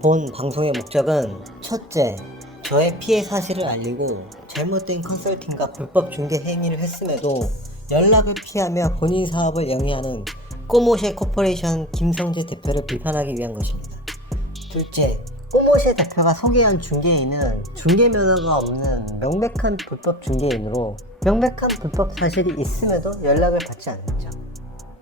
본 방송의 목적은 첫째, 저의 피해 사실을 알리고 잘못된 컨설팅과 불법 중개 행위를 했음에도 연락을 피하며 본인 사업을 영위하는 꼬모쉐 코퍼레이션 김성재 대표를 비판하기 위한 것입니다. 둘째, 꼬모쉐 대표가 소개한 중개인은 중개 면허가 없는 명백한 불법 중개인으로 명백한 불법 사실이 있음에도 연락을 받지 않는 점.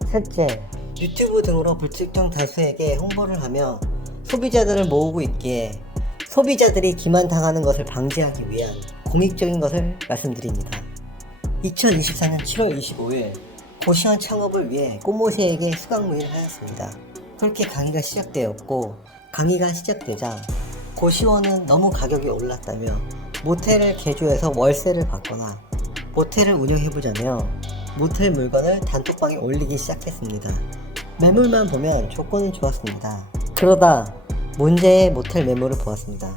셋째, 유튜브 등으로 불특정 다수에게 홍보를 하며 소비자들을 모으고 있기에 소비자들이 기만당하는 것을 방지하기 위한 공익적인 것을 말씀드립니다. 2024년 7월 25일 고시원 창업을 위해 꼬모쉐에게 수강 문의를 하였습니다. 그렇게 강의가 시작되었고 강의가 시작되자 고시원은 너무 가격이 올랐다며 모텔을 개조해서 월세를 받거나 모텔을 운영해보자며 모텔 물건을 단톡방에 올리기 시작했습니다. 매물만 보면 조건은 좋았습니다. 그러다 문제의 모텔 매물을 보았습니다.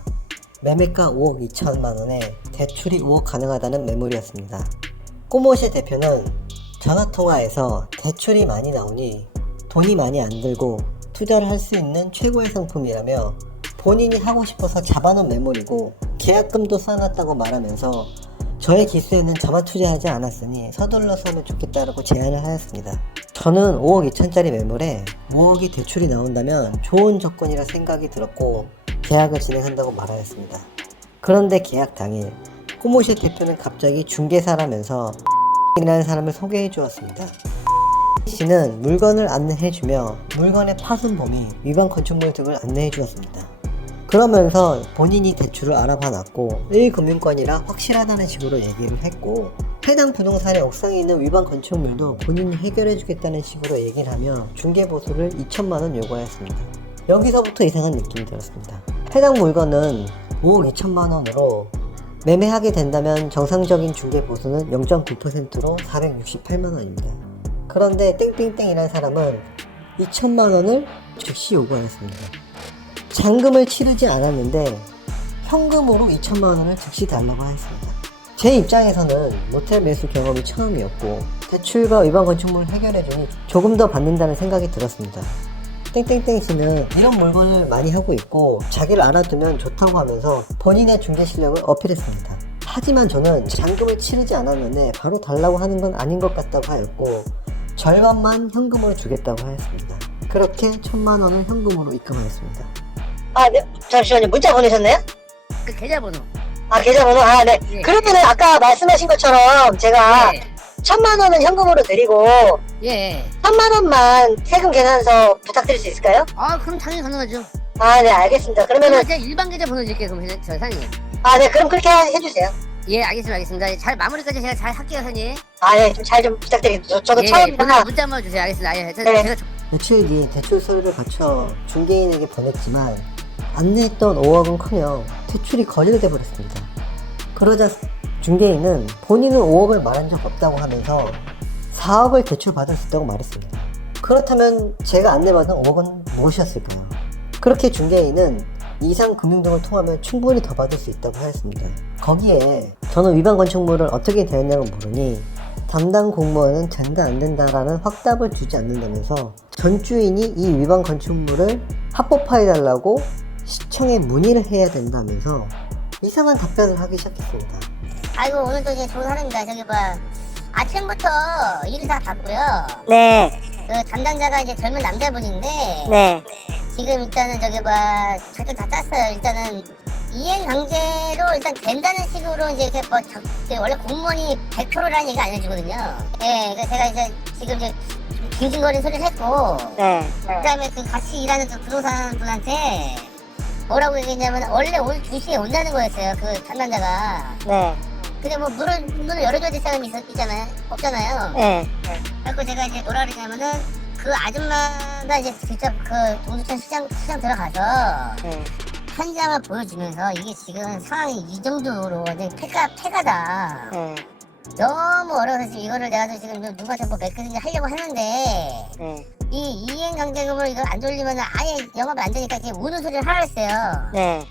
매매가 5억 2천만원에 대출이 5억 가능하다는 매물이었습니다. 꼬모쉐 대표는 전화통화에서 대출이 많이 나오니 돈이 많이 안 들고 투자를 할 수 있는 최고의 상품이라며 본인이 하고 싶어서 잡아놓은 매물이고 계약금도 쌓아놨다고 말하면서 저의 기수에는 저만 투자하지 않았으니 서둘러서 하면 좋겠다라고 제안을 하였습니다. 저는 5억 2천짜리 매물에 5억이 대출이 나온다면 좋은 조건이라 생각이 들었고 계약을 진행한다고 말하였습니다. 그런데 계약 당일 꼬모쉐 대표는 갑자기 중개사라면서 이라는 사람을 소개해 주었습니다. 씨는 물건을 안내해주며 물건의 파손 범위, 위반 건축물 등을 안내해 주었습니다. 그러면서 본인이 대출을 알아봐 놨고 1금융권이라 확실하다는 식으로 얘기를 했고 해당 부동산의 옥상에 있는 위반 건축물도 본인이 해결해 주겠다는 식으로 얘기를 하며 중개보수를 2천만원 요구하였습니다. 여기서부터 이상한 느낌이 들었습니다. 해당 물건은 5억 2천만원으로 매매하게 된다면 정상적인 중개보수는 0.9%로 468만원입니다. 그런데 땡땡땡이라는 사람은 2천만원을 즉시 요구하였습니다. 잔금을 치르지 않았는데 현금으로 2천만원을 즉시 달라고 하였습니다. 제 입장에서는 모텔 매수 경험이 처음이었고 대출과 위반 건축물을 해결해주니 조금 더 받는다는 생각이 들었습니다. 땡땡땡 씨는 이런 물건을 많이 하고 있고 자기를 알아두면 좋다고 하면서 본인의 중개 실력을 어필했습니다. 하지만 저는 잔금을 치르지 않았는데 바로 달라고 하는 건 아닌 것 같다고 하였고 절반만 현금으로 주겠다고 하였습니다. 그렇게 1천만원을 현금으로 입금하였습니다. 네. 잠시만요. 문자 보내셨나요? 그 계좌번호. 계좌번호? 네. 예. 그러면은 아까 말씀하신 것처럼 제가 예. 1,000만원은 현금으로 드리고 예. 1,000만원만 세금 계산서 부탁드릴 수 있을까요? 그럼 당연히 가능하죠. 네, 알겠습니다. 그러면 그러면은, 제가 일반 계좌 번호 드릴게요, 그럼 저 사장님. 네, 그럼 그렇게 해주세요. 예, 알겠습니다. 잘 마무리까지 제가 잘 할게요, 사장님. 네, 좀 잘 좀 부탁드리겠습니다. 저도 예, 처음이라. 문자 한번 주세요. 알겠습니다. 네. 제가 며칠 뒤 대출 서류를 갖춰 중개인에게 보냈지만 안내했던 5억은커녕 대출이 거절돼 버렸습니다. 그러자 중개인은 본인은 5억을 말한 적 없다고 하면서 4억을 대출받을 수 있다고 말했습니다. 그렇다면 제가 안내받은 5억은 무엇이었을까요? 그렇게 중개인은 이상금융 등을 통하면 충분히 더 받을 수 있다고 하였습니다. 거기에 저는 위반 건축물을 어떻게 대했냐고 물으니 담당 공무원은 된다 안 된다라는 확답을 주지 않는다면서 전 주인이 이 위반 건축물을 합법화해달라고 시청에 문의를 해야 된다면서 이상한 답변을 하기 시작했습니다. 아이고 오늘도 이제 좋은 하루입니다. 아침부터 일을 다 봤고요. 네, 그 담당자가 이제 젊은 남자분인데 네. 지금 일단은 작전 다 짰어요. 일단은 이행 강제로 일단 된다는 식으로 이제 이렇게 원래 공무원이 100%라는 얘기가 안 해주거든요. 그래서 제가 이제 지금 이제 좀 징징거리는 소리를 했고 네. 그다음에 그 같이 일하는 그 부동산 분한테 뭐라고 얘기했냐면 원래 오늘 2시에 온다는 거였어요. 그 담당자가. 네. 근데 뭐 문을 열어줘야 될 사람이 있잖아요. 없잖아요. 네. 그래서 제가 이제 뭐라 그러냐면은 그 아줌마가 이제 직접 그 동두천 시장 들어가서 네. 현장을 보여주면서 이게 지금 상황이 이 정도로 폐가다. 네. 너무 어려워서 지금 이거를 내가 지금 누구한테 뭐 메꾸든지 하려고 하는데 네. 이 이행 강제금을 이걸 안 돌리면 아예 영업이 안 되니까 지금 우는 소리를 하라 했어요. 네.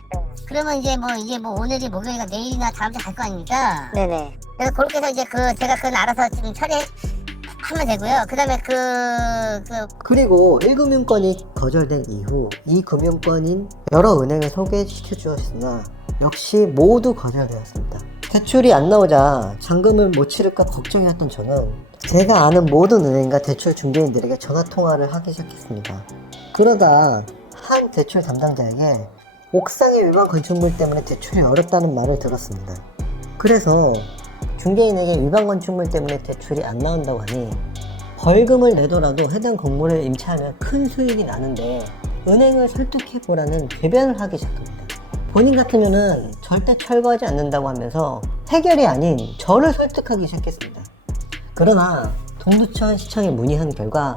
그러면 이제 뭐 오늘이 목요일이니까 내일이나 다음 주에 갈 거 아닙니까? 네네. 그래서 그렇게 해서 이제 제가 그건 알아서 지금 처리할 하면 되고요. 그 다음에 그리고 1금융권이 거절된 이후 이 금융권인 여러 은행을 소개시켜 주었으나 역시 모두 거절되었습니다. 대출이 안 나오자 잔금을 못 치를까 걱정이었던 저는 제가 아는 모든 은행과 대출 중개인들에게 전화 통화를 하기 시작했습니다. 그러다 한 대출 담당자에게 옥상의 위반 건축물 때문에 대출이 어렵다는 말을 들었습니다. 그래서 중개인에게 위반 건축물 때문에 대출이 안 나온다고 하니 벌금을 내더라도 해당 건물을 임차하면 큰 수익이 나는데 은행을 설득해보라는 궤변을 하기 시작합니다. 본인 같으면은 절대 철거하지 않는다고 하면서 해결이 아닌 저를 설득하기 시작했습니다. 그러나 동두천 시청에 문의한 결과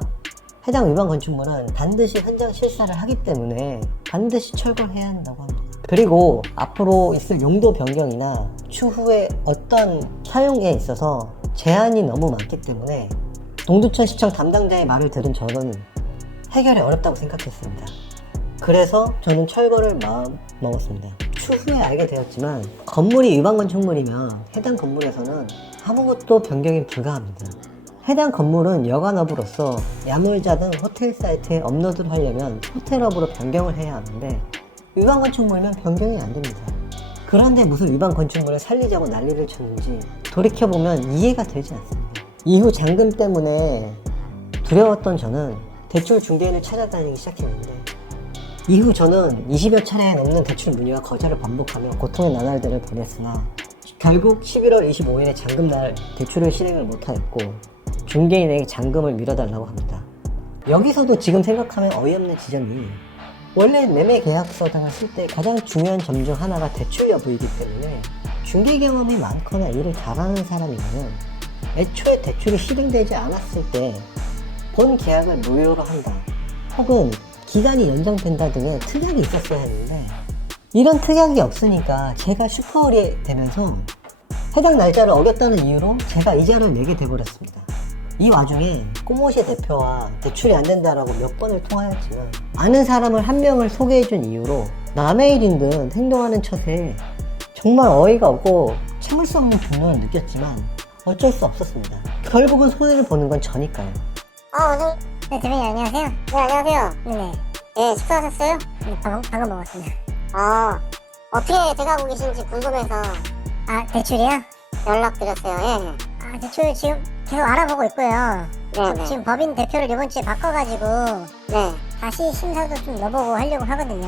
해당 위반 건축물은 반드시 현장 실사를 하기 때문에 반드시 철거를 해야 한다고 합니다. 그리고 앞으로 있을 용도 변경이나 추후에 어떤 사용에 있어서 제한이 너무 많기 때문에 동두천 시청 담당자의 말을 들은 저는 해결이 어렵다고 생각했습니다. 그래서 저는 철거를 마음 먹었습니다. 추후에 알게 되었지만 건물이 위반 건축물이면 해당 건물에서는 아무것도 변경이 불가합니다. 해당 건물은 여관업으로서 야물자 등 호텔 사이트에 업로드를 하려면 호텔업으로 변경을 해야 하는데 위반 건축물이면 변경이 안 됩니다. 그런데 무슨 위반 건축물을 살리자고 난리를 쳤는지 돌이켜보면 이해가 되지 않습니다. 이후 잔금 때문에 두려웠던 저는 대출 중개인을 찾아다니기 시작했는데 이후 저는 20여 차례에 넘는 대출 문의와 거절을 반복하며 고통의 나날들을 보냈으나 결국 11월 25일에 잔금날 대출을 실행을 못하였고 중개인에게 잔금을 밀어달라고 합니다. 여기서도 지금 생각하면 어이없는 지점이 원래 매매 계약서 등을 쓸 때 가장 중요한 점 중 하나가 대출 여부이기 때문에 중개 경험이 많거나 일을 잘하는 사람이면 애초에 대출이 실행되지 않았을 때 본 계약을 무효로 한다 혹은 기간이 연장된다 등의 특약이 있었어야 했는데 이런 특약이 없으니까 제가 슈퍼홀이 되면서 해당 날짜를 어겼다는 이유로 제가 이자를 내게 돼버렸습니다. 이 와중에 꼬모시 대표와 대출이 안 된다라고 몇 번을 통화했지만 아는 사람을 한 명을 소개해준 이유로 남의 일인 듯 행동하는 처세에 정말 어이가 없고 참을 수 없는 분노를 느꼈지만 어쩔 수 없었습니다. 결국은 손해를 보는 건 저니까요. 네, 대표님 안녕하세요. 네, 안녕하세요. 네네. 예, 식사하셨어요? 네, 방금 먹었습니다. 어떻게 돼가고 계신지 궁금해서 아, 대출이요? 연락드렸어요. 예. 아, 대출 지금 계속 알아보고 있고요. 네네. 지금 법인 대표를 이번 주에 바꿔가지고 네. 다시 심사도 좀 넣어보고 하려고 하거든요.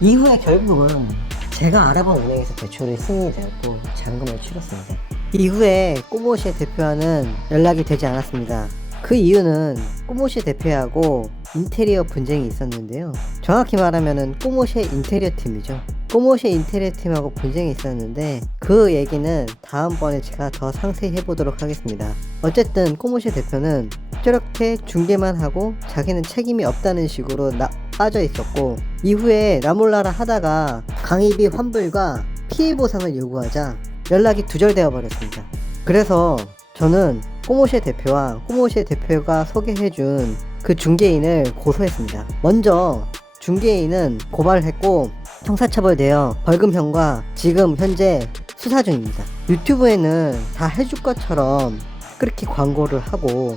이후에 결국은 제가 알아본 은행에서 대출이 승인이 되었고 잔금을 치렀습니다. 이후에 꼬모시의 대표와는 연락이 되지 않았습니다. 그 이유는 꼬모시 대표하고 인테리어 분쟁이 있었는데요. 정확히 말하면 꼬모시의 인테리어 팀이죠. 꼬모시의 인테리어 팀하고 분쟁이 있었는데 그 얘기는 다음번에 제가 더 상세히 해보도록 하겠습니다. 어쨌든 꼬모시 대표는 저렇게 중개만 하고 자기는 책임이 없다는 식으로 빠져 있었고 이후에 나몰라라 하다가 강의비 환불과 피해 보상을 요구하자 연락이 두절되어 버렸습니다. 그래서 저는 꼬모시의 대표와 꼬모시의 대표가 소개해준 그 중개인을 고소했습니다. 먼저 중개인은 고발을 했고 형사처벌되어 벌금형과 지금 현재 수사 중입니다. 유튜브에는 다 해줄 것처럼 그렇게 광고를 하고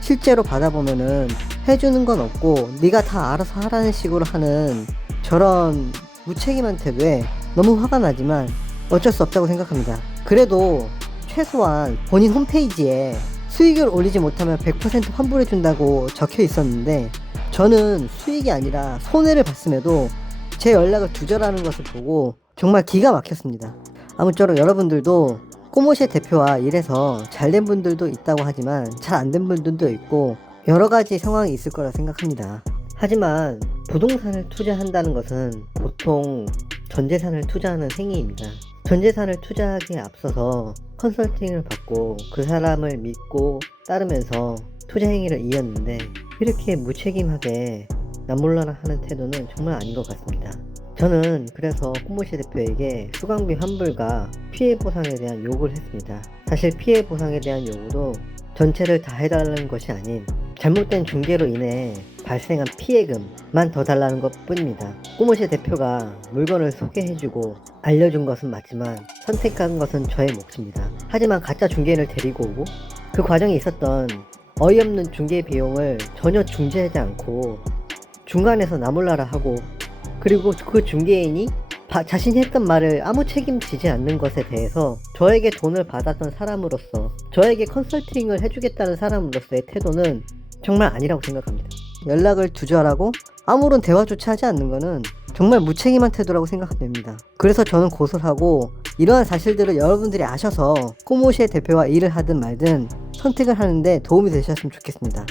실제로 받아보면은 해주는 건 없고 네가 다 알아서 하라는 식으로 하는 저런 무책임한 태도에 너무 화가 나지만 어쩔 수 없다고 생각합니다. 그래도 최소한 본인 홈페이지에 수익을 올리지 못하면 100% 환불해준다고 적혀 있었는데 저는 수익이 아니라 손해를 봤음에도 제 연락을 두절하는 것을 보고 정말 기가 막혔습니다. 아무쪼록 여러분들도 꼬모시의 대표와 일해서 잘된 분들도 있다고 하지만 잘 안 된 분들도 있고 여러가지 상황이 있을 거라 생각합니다. 하지만 부동산을 투자한다는 것은 보통 전재산을 투자하는 행위입니다. 전재산을 투자하기에 앞서서 컨설팅을 받고 그 사람을 믿고 따르면서 투자 행위를 이었는데 이렇게 무책임하게 남몰라라 하는 태도는 정말 아닌 것 같습니다. 저는 그래서 꼬모시 대표에게 수강비 환불과 피해 보상에 대한 요구를 했습니다. 사실 피해 보상에 대한 요구도 전체를 다 해달라는 것이 아닌 잘못된 중개로 인해 발생한 피해금만 더 달라는 것 뿐입니다. 꼬모시 대표가 물건을 소개해주고 알려준 것은 맞지만 선택한 것은 저의 몫입니다. 하지만 가짜 중개인을 데리고 오고 그 과정에 있었던 어이없는 중개 비용을 전혀 중재하지 않고 중간에서 나몰라라 하고, 그리고 그 중개인이 자신이 했던 말을 아무 책임지지 않는 것에 대해서 저에게 돈을 받았던 사람으로서, 저에게 컨설팅을 해주겠다는 사람으로서의 태도는 정말 아니라고 생각합니다. 연락을 두절하고 아무런 대화조차 하지 않는 것은 정말 무책임한 태도라고 생각됩니다. 그래서 저는 고소를 하고, 이러한 사실들을 여러분들이 아셔서 꼬모시의 대표와 일을 하든 말든 선택을 하는데 도움이 되셨으면 좋겠습니다.